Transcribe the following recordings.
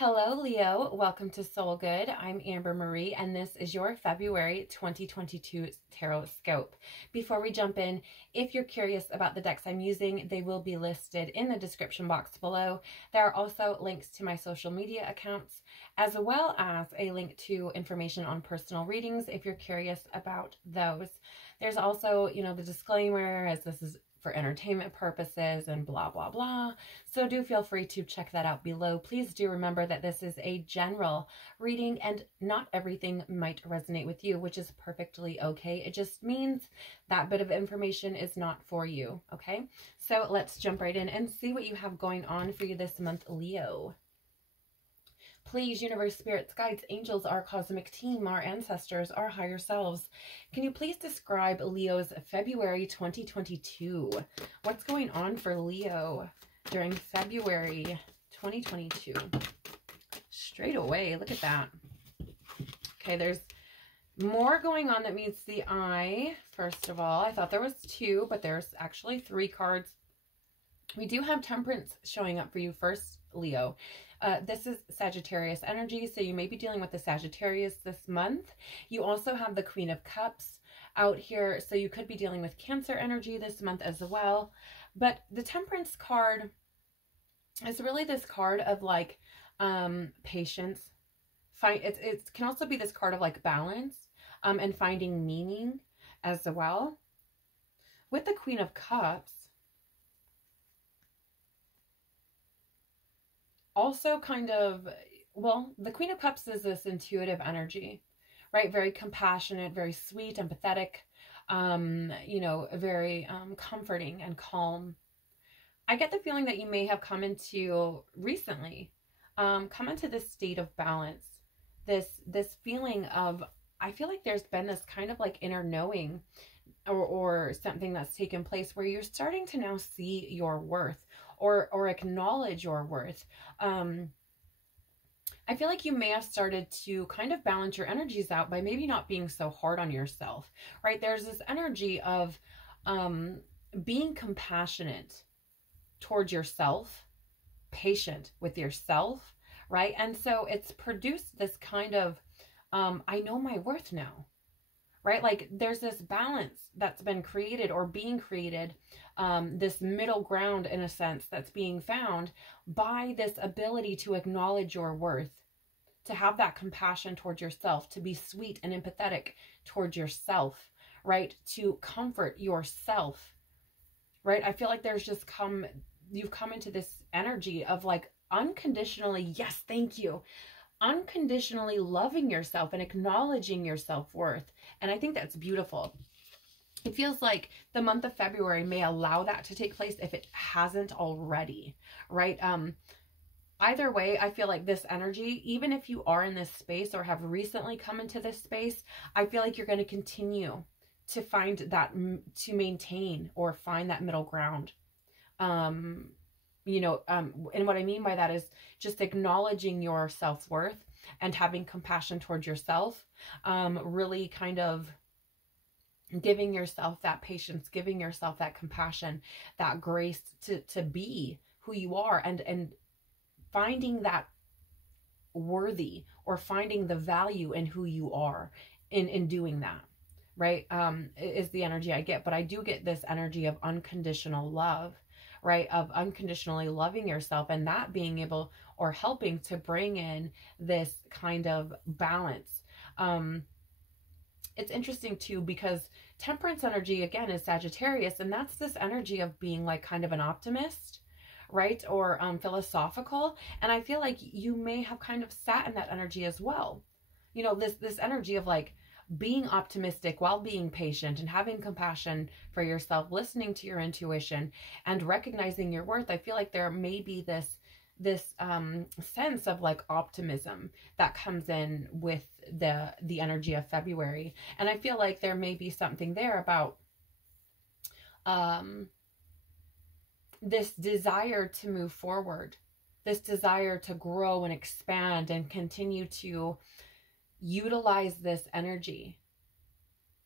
Hello, Leo. Welcome to Soul Good. I'm Amber Marie, and this is your February 2022 Tarotscope. Before we jump in, if you're curious about the decks I'm using, they will be listed in the description box below. There are also links to my social media accounts, as well as a link to information on personal readings if you're curious about those. There's also, the disclaimer, as this is for entertainment purposes and blah, blah, blah. So do feel free to check that out below. Please do remember that this is a general reading and not everything might resonate with you, which is perfectly okay. It just means that bit of information is not for you, okay? So let's jump right in and see what you have going on for you this month, Leo. Please, universe, spirits, guides, angels, our cosmic team, our ancestors, our higher selves, can you please describe Leo's February 2022? What's going on for Leo during February 2022? Straight away, look at that. Okay, there's more going on that meets the eye. First of all, I thought there was two, but there's actually three cards. We do have Temperance showing up for you first, Leo. This is Sagittarius energy, so you may be dealing with the Sagittarius this month. You also have the Queen of Cups out here, so you could be dealing with Cancer energy this month as well. But the Temperance card is really this card of like patience. It can also be this card of like balance and finding meaning as well. With the Queen of Cups, also kind of, well, the Queen of Cups is this intuitive energy, right? Very compassionate, very sweet, empathetic, very comforting and calm. I get the feeling that you may have come into recently, come into this state of balance, this feeling of, I feel like there's been this kind of like inner knowing or something that's taken place where you're starting to now see your worth or acknowledge your worth. I feel like you may have started to kind of balance your energies out by maybe not being so hard on yourself, right? There's this energy of being compassionate towards yourself, patient with yourself, right? And so it's produced this kind of, I know my worth now, right? Like there's this balance that's been created or being created, this middle ground in a sense that's being found by this ability to acknowledge your worth, to have that compassion towards yourself, to be sweet and empathetic towards yourself, right? To comfort yourself, right? I feel like you've come into this energy of like unconditionally, yes, thank you, unconditionally loving yourself and acknowledging your self-worth. And I think that's beautiful. It feels like the month of February may allow that to take place if it hasn't already, right? Either way, I feel like this energy, even if you are in this space or have recently come into this space, I feel like you're going to continue to find that, to maintain or find that middle ground. And what I mean by that is just acknowledging your self-worth and having compassion towards yourself, really kind of giving yourself that patience, giving yourself that compassion, that grace to be who you are, and finding that worthy or finding the value in who you are in doing that, right? Is the energy I get. But I do get this energy of unconditional love, right? Of unconditionally loving yourself, and that being able or helping to bring in this kind of balance. It's interesting too, because Temperance energy again is Sagittarius, and that's this energy of being like kind of an optimist, right? Or philosophical. And I feel like you may have kind of sat in that energy as well. This energy of like being optimistic while being patient and having compassion for yourself, listening to your intuition and recognizing your worth. I feel like there may be this sense of like optimism that comes in with the energy of February. And I feel like there may be something there about this desire to move forward, this desire to grow and expand and continue to utilize this energy,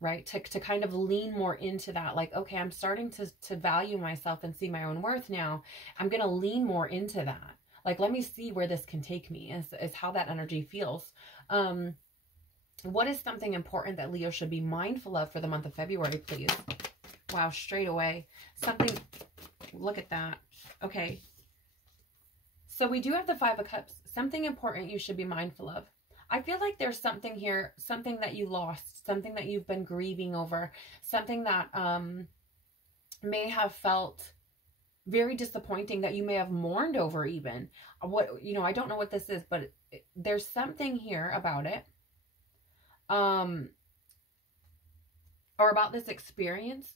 right? To kind of lean more into that, like, okay, I'm starting to value myself and see my own worth now. I'm going to lean more into that. Like, let me see where this can take me, is how that energy feels. What is something important that Leo should be mindful of for the month of February, please? Wow, straight away. Something, look at that. Okay. So we do have the Five of Cups. Something important you should be mindful of. I feel like there's something here, something that you lost, something that you've been grieving over, something that may have felt very disappointing, that you may have mourned over even. What, you know, I don't know what this is, but there's something here about it. Or about this experience.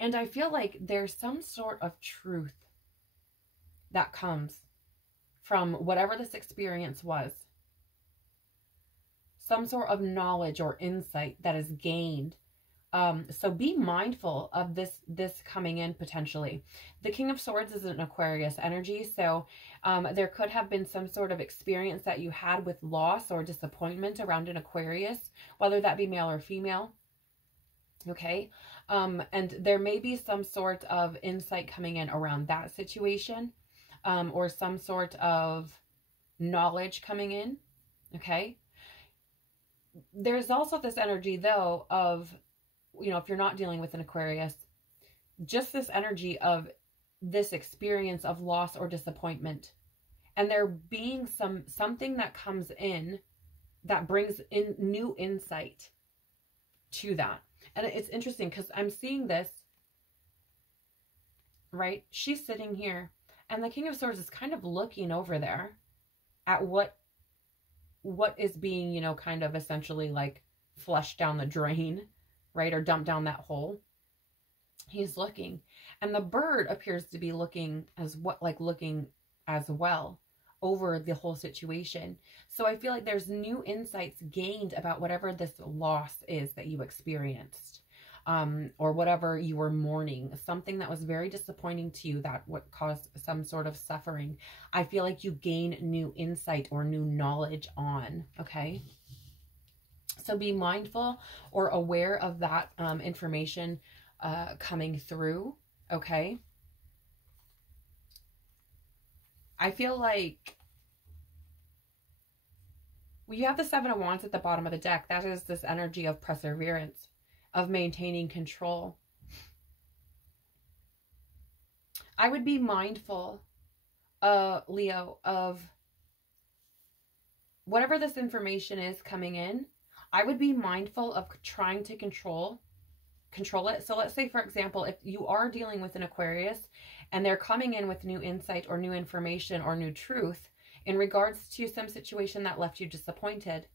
And I feel like there's some sort of truth that comes from whatever this experience was. Some sort of knowledge or insight that is gained. So be mindful of this coming in potentially. The King of Swords is an Aquarius energy. So there could have been some sort of experience that you had with loss or disappointment around an Aquarius, whether that be male or female. Okay. And there may be some sort of insight coming in around that situation, or some sort of knowledge coming in. Okay. There's also this energy though of, you know, if you're not dealing with an Aquarius, just this energy of this experience of loss or disappointment. And there being something that comes in that brings in new insight to that. And it's interesting because I'm seeing this, right? She's sitting here and the King of Swords is kind of looking over there at what is being, you know, kind of essentially like flushed down the drain, right? Or dumped down that hole. He's looking, and the bird appears to be looking looking as well over the whole situation. So I feel like there's new insights gained about whatever this loss is that you experienced, or whatever you were mourning, something that was very disappointing to you that what caused some sort of suffering. I feel like you gain new insight or new knowledge on, okay? So be mindful or aware of that information coming through, okay? I feel like you have the Seven of Wands at the bottom of the deck. That is this energy of perseverance, of maintaining control. I would be mindful, Leo, of whatever this information is coming in. I would be mindful of trying to control it. So let's say, for example, if you are dealing with an Aquarius and they're coming in with new insight or new information or new truth in regards to some situation that left you disappointed,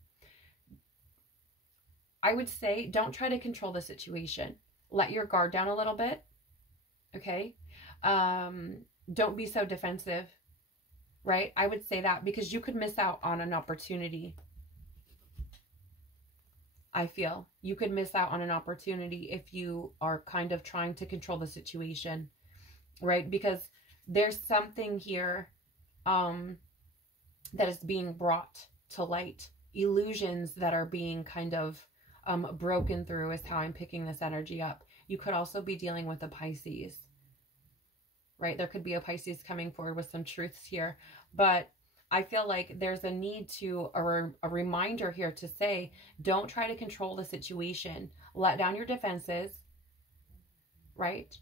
I would say don't try to control the situation. Let your guard down a little bit, okay? Don't be so defensive, right? I would say that because you could miss out on an opportunity. I feel you could miss out on an opportunity if you are kind of trying to control the situation, right? Because there's something here that is being brought to light. Illusions that are being kind of broken through is how I'm picking this energy up. You could also be dealing with a Pisces, right? There could be a Pisces coming forward with some truths here, but I feel like there's a need to, a reminder here to say, don't try to control the situation. Let down your defenses, right?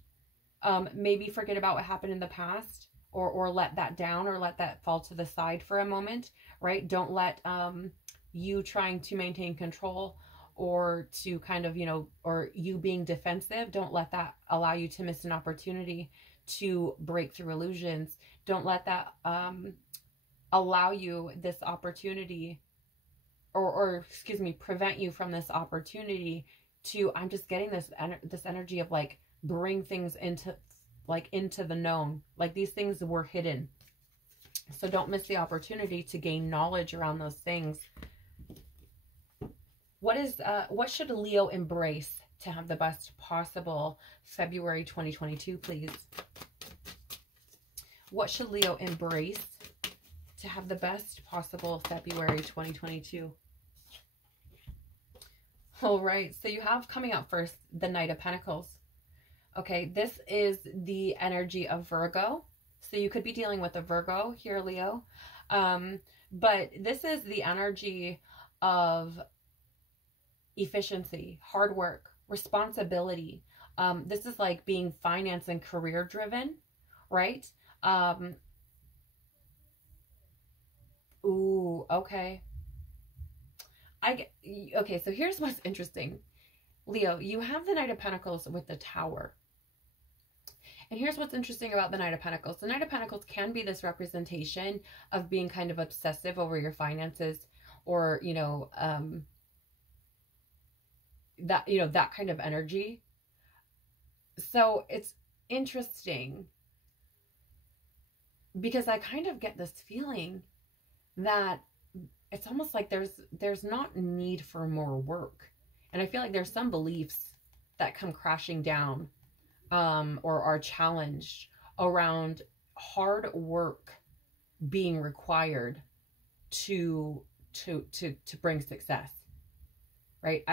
Maybe forget about what happened in the past, or let that down, or let that fall to the side for a moment, right? Don't let you trying to maintain control or to kind of, you know, or you being defensive, don't let that allow you to miss an opportunity to break through illusions. Don't let that allow you this opportunity, or excuse me, prevent you from this opportunity to, I'm just getting this energy of like, bring things into the known. Like these things were hidden. So don't miss the opportunity to gain knowledge around those things. What should Leo embrace to have the best possible February 2022, please? What should Leo embrace to have the best possible February 2022? All right, so you have coming up first the Knight of Pentacles. Okay, this is the energy of Virgo. So you could be dealing with a Virgo here, Leo. But this is the energy of efficiency, hard work, responsibility. This is like being finance and career driven, right? Ooh, okay. Okay, so here's what's interesting. Leo, you have the Knight of Pentacles with the Tower. And here's what's interesting about the Knight of Pentacles. The Knight of Pentacles can be this representation of being kind of obsessive over your finances, or, you know, that kind of energy. So it's interesting because I kind of get this feeling that it's almost like there's not need for more work. And I feel like there's some beliefs that come crashing down, or are challenged around hard work being required to bring success, right?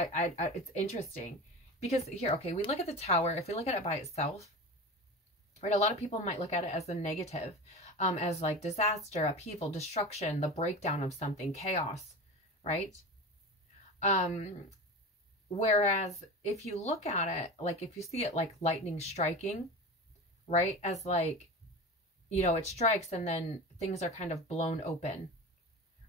It's interesting because here, okay, we look at the Tower. If we look at it by itself, right, a lot of people might look at it as a negative, as like disaster, upheaval, destruction, the breakdown of something, chaos, right? Whereas if you look at it, like if you see it like lightning striking, right, as like, you know, it strikes and then things are kind of blown open,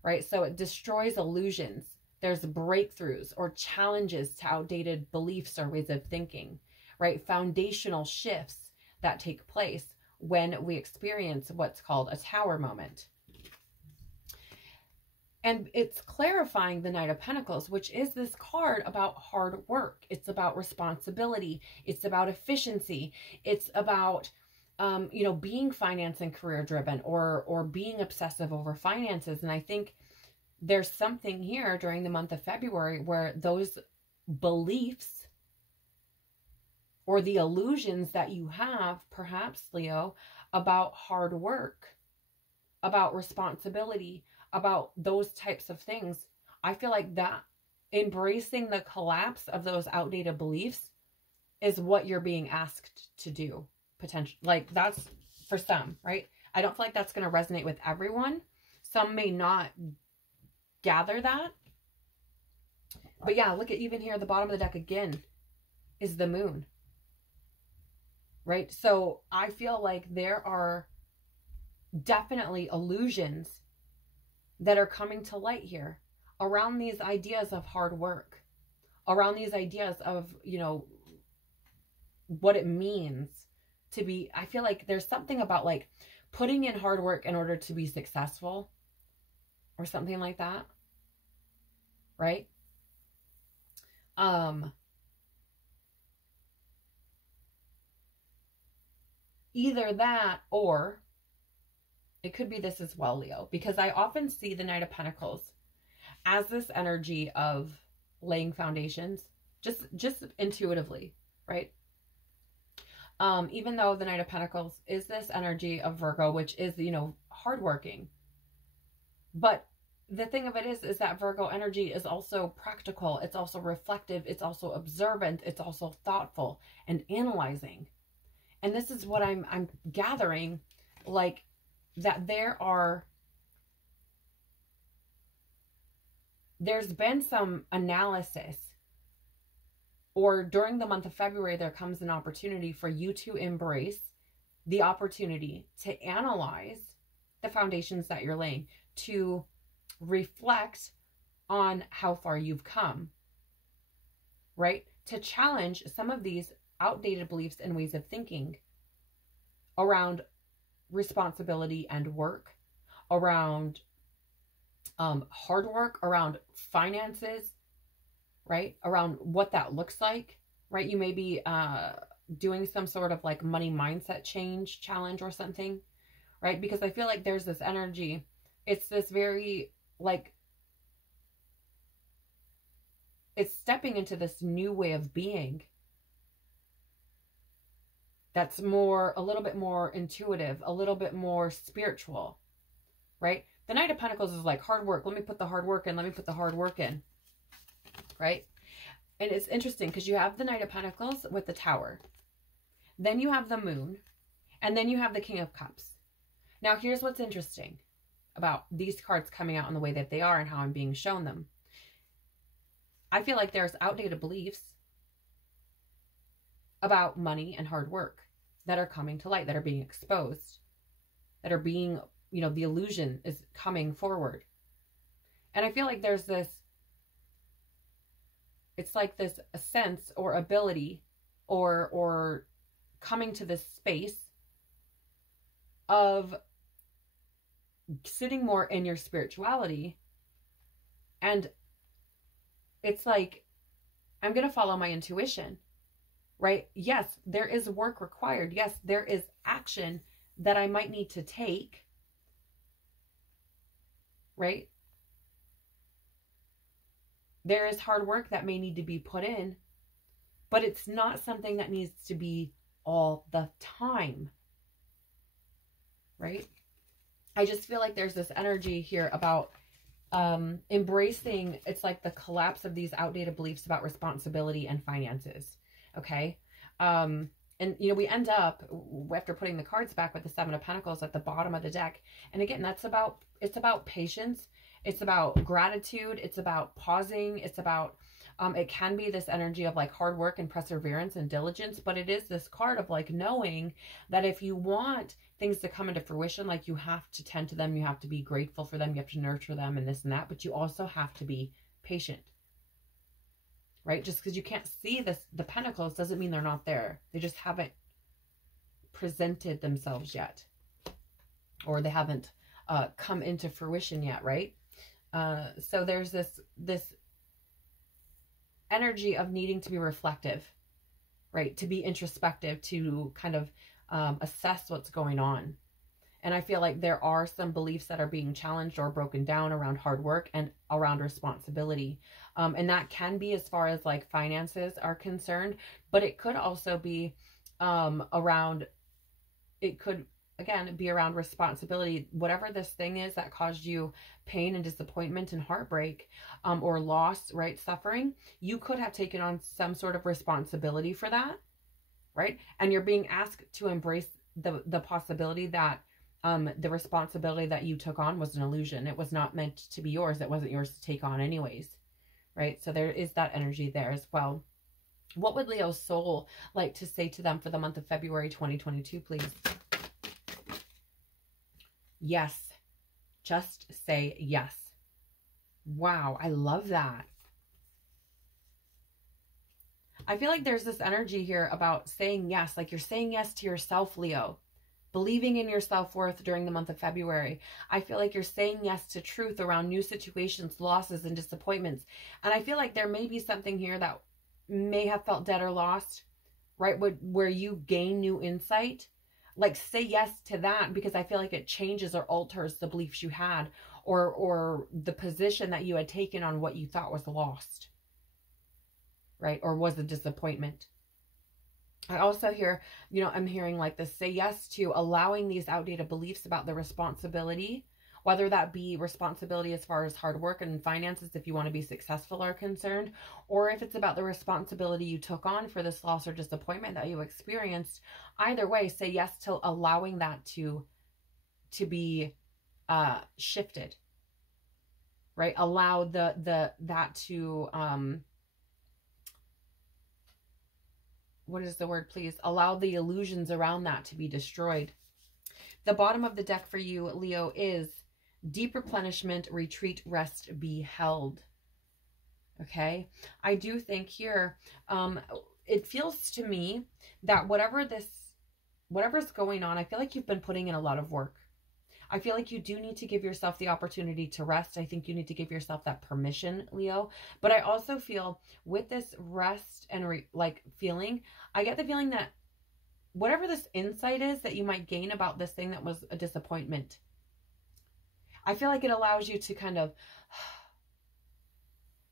right? So it destroys illusions. There's breakthroughs or challenges to outdated beliefs or ways of thinking, right? Foundational shifts that take place when we experience what's called a Tower moment. And it's clarifying the Knight of Pentacles, which is this card about hard work. It's about responsibility. It's about efficiency. It's about, you know, being finance and career driven, or being obsessive over finances. And I think there's something here during the month of February where those beliefs or the illusions that you have, perhaps, Leo, about hard work, about responsibility, about those types of things, I feel like that embracing the collapse of those outdated beliefs is what you're being asked to do, potentially. Like, that's for some, right? I don't feel like that's going to resonate with everyone. Some may not gather that. But yeah, look at even here, the bottom of the deck again is the Moon, right? So I feel like there are definitely illusions that are coming to light here around these ideas of hard work, around these ideas of, you know, what it means to be. I feel like there's something about like putting in hard work in order to be successful or something like that, right? Either that, or it could be this as well, Leo, because I often see the Knight of Pentacles as this energy of laying foundations, just intuitively, right? Even though the Knight of Pentacles is this energy of Virgo, which is, you know, hardworking. But the thing of it is that Virgo energy is also practical. It's also reflective. It's also observant. It's also thoughtful and analyzing. And this is what I'm gathering, like, that there's been some analysis, or during the month of February, there comes an opportunity for you to embrace the opportunity to analyze the foundations that you're laying, to reflect on how far you've come, right? To challenge some of these outdated beliefs and ways of thinking around responsibility and work, around hard work, around finances, right? Around what that looks like, right? You may be doing some sort of like money mindset change challenge or something, right? Because I feel like there's this energy. It's this very, like, it's stepping into this new way of being that's more, a little bit more intuitive, a little bit more spiritual, right? The Knight of Pentacles is like hard work. Let me put the hard work in. Let me put the hard work in, right? And it's interesting because you have the Knight of Pentacles with the Tower. Then you have the Moon. And then you have the King of Cups. Now, here's what's interesting about these cards coming out in the way that they are and how I'm being shown them. I feel like there's outdated beliefs about money and hard work that are coming to light, that are being exposed, that are being, you know, the illusion is coming forward. And I feel like there's this, it's like this a sense or ability or coming to this space of sitting more in your spirituality. And it's like, I'm going to follow my intuition, right? Yes, there is work required. Yes, there is action that I might need to take, right? There is hard work that may need to be put in, but it's not something that needs to be all the time, right? I just feel like there's this energy here about embracing, it's like the collapse of these outdated beliefs about responsibility and finances, okay? And, you know, we end up, after putting the cards back, with the Seven of Pentacles at the bottom of the deck. And again, it's about patience. It's about gratitude. It's about pausing. It's about, it can be this energy of like hard work and perseverance and diligence, but it is this card of like knowing that if you want things to come into fruition, like you have to tend to them, you have to be grateful for them, you have to nurture them and this and that, but you also have to be patient, right? Just because you can't see the pentacles doesn't mean they're not there. They just haven't presented themselves yet, or they haven't come into fruition yet, right? So there's this energy of needing to be reflective, right? To be introspective, to kind of assess what's going on. And I feel like there are some beliefs that are being challenged or broken down around hard work and around responsibility. And that can be as far as like finances are concerned, but it could also be around, it could, again, be around responsibility. Whatever this thing is that caused you pain and disappointment and heartbreak, or loss, right? Suffering, you could have taken on some sort of responsibility for that, right? And you're being asked to embrace the possibility that the responsibility that you took on was an illusion. It was not meant to be yours. It wasn't yours to take on anyways, right? So there is that energy there as well. What would Leo's soul like to say to them for the month of February 2022, please? Yes. Just say yes. Wow, I love that. I feel like there's this energy here about saying yes, like you're saying yes to yourself, Leo. Believing in your self-worth during the month of February. I feel like you're saying yes to truth around new situations, losses, and disappointments. And I feel like there may be something here that may have felt dead or lost, right? Where you gain new insight. Like say yes to that, because I feel like it changes or alters the beliefs you had, or the position that you had taken on what you thought was lost, right? Or was a disappointment. I also hear, you know, I'm hearing like this, say yes to allowing these outdated beliefs about the responsibility, whether that be responsibility as far as hard work and finances, if you want to be successful are concerned, or if it's about the responsibility you took on for this loss or disappointment that you experienced. Either way, say yes to allowing that to be shifted, right? Allow that to, what is the word, please? Allow the illusions around that to be destroyed. The bottom of the deck for you, Leo, is deep replenishment, retreat, rest, be held. Okay? I do think here, it feels to me that whatever's going on, I feel like you've been putting in a lot of work. I feel like you do need to give yourself the opportunity to rest. I think you need to give yourself that permission, Leo. But I also feel with this rest and feeling, I get the feeling that whatever this insight is that you might gain about this thing that was a disappointment, I feel like it allows you to kind of,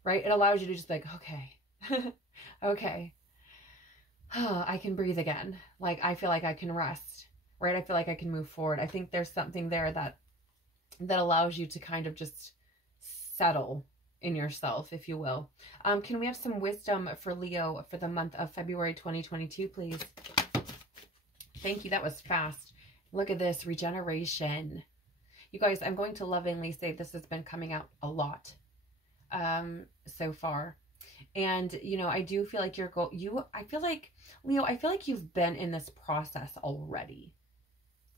right? It allows you to just be like, okay, okay, I can breathe again. Like, I feel like I can rest. Right? I feel like I can move forward. I think there's something there that allows you to kind of just settle in yourself, if you will. Can we have some wisdom for Leo for the month of February 2022, please? Thank you. That was fast. Look at this, regeneration. You guys, I'm going to lovingly say this has been coming out a lot so far. And, you know, I do feel like I feel like, Leo, I feel like you've been in this process already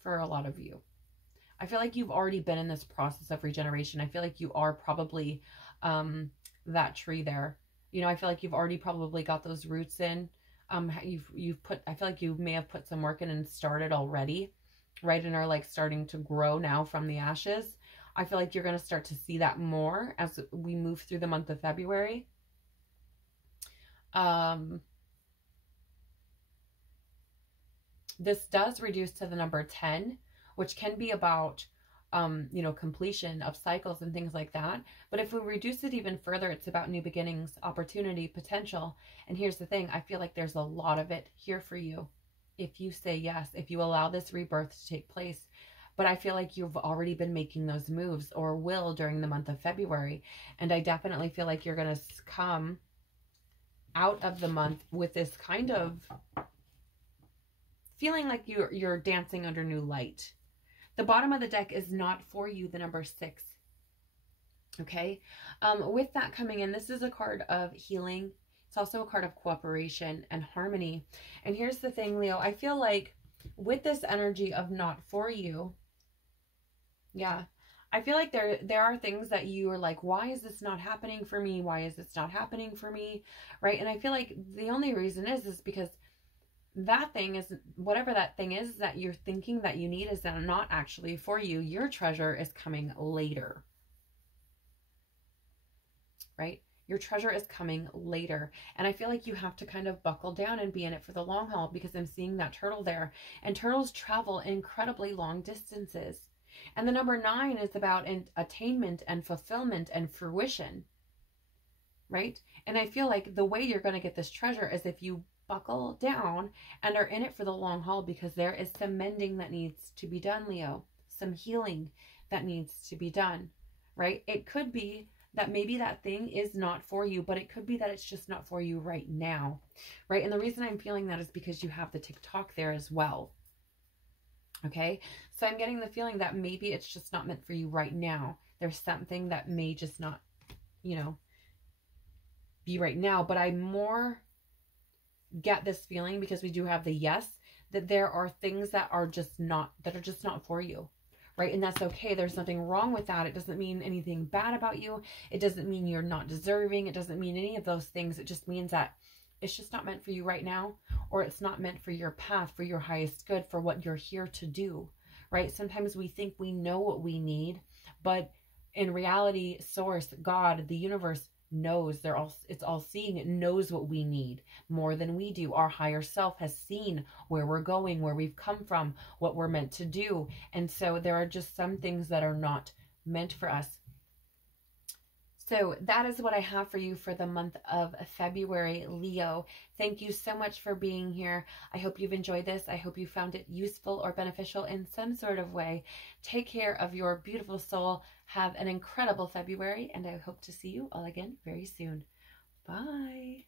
for a lot of you. I feel like you've already been in this process of regeneration. I feel like you are probably that tree there. You know, I feel like you've already probably got those roots in. I feel like you may have put some work in and started already, right? And are like starting to grow now from the ashes. I feel like you're going to start to see that more as we move through the month of February. This does reduce to the number 10, which can be about, you know, completion of cycles and things like that. But if we reduce it even further, it's about new beginnings, opportunity, potential. And here's the thing. I feel like there's a lot of it here for you. If you say yes, if you allow this rebirth to take place. But I feel like you've already been making those moves, or will, during the month of February. And I definitely feel like you're going to come out of the month with this kind of feeling like you're dancing under new light. The bottom of the deck is not for you, the number 6. Okay. With that coming in, this is a card of healing. It's also a card of cooperation and harmony. And here's the thing, Leo, I feel like with this energy of not for you, yeah, I feel like there are things that you are like, why is this not happening for me? Why is this not happening for me? Right. And I feel like the only reason is because that thing is, whatever that thing is that you're thinking that you need, is not actually for you. Your treasure is coming later. Right? Your treasure is coming later. And I feel like you have to kind of buckle down and be in it for the long haul, because I'm seeing that turtle there. And turtles travel incredibly long distances. And the number 9 is about attainment and fulfillment and fruition. Right? And I feel like the way you're going to get this treasure is if you buckle down and are in it for the long haul, because there is some mending that needs to be done, Leo. Some healing that needs to be done, right? It could be that maybe that thing is not for you, but it could be that it's just not for you right now, right? And the reason I'm feeling that is because you have the TikTok there as well. Okay, so I'm getting the feeling that maybe it's just not meant for you right now. There's something that may just not, you know, be right now. But I more get this feeling, because we do have the yes, that there are things that are just not for you, right? And that's okay. There's nothing wrong with that. It doesn't mean anything bad about you. It doesn't mean you're not deserving. It doesn't mean any of those things. It just means that it's just not meant for you right now, or it's not meant for your path, for your highest good, for what you're here to do, right? Sometimes we think we know what we need, but in reality, Source, God, the universe knows. It's all seeing. It knows what we need more than we do. Our higher self has seen where we're going, where we've come from, what we're meant to do. And so there are just some things that are not meant for us. So that is what I have for you for the month of February, Leo. Thank you so much for being here. I hope you've enjoyed this. I hope you found it useful or beneficial in some sort of way. Take care of your beautiful soul. Have an incredible February, and I hope to see you all again very soon. Bye.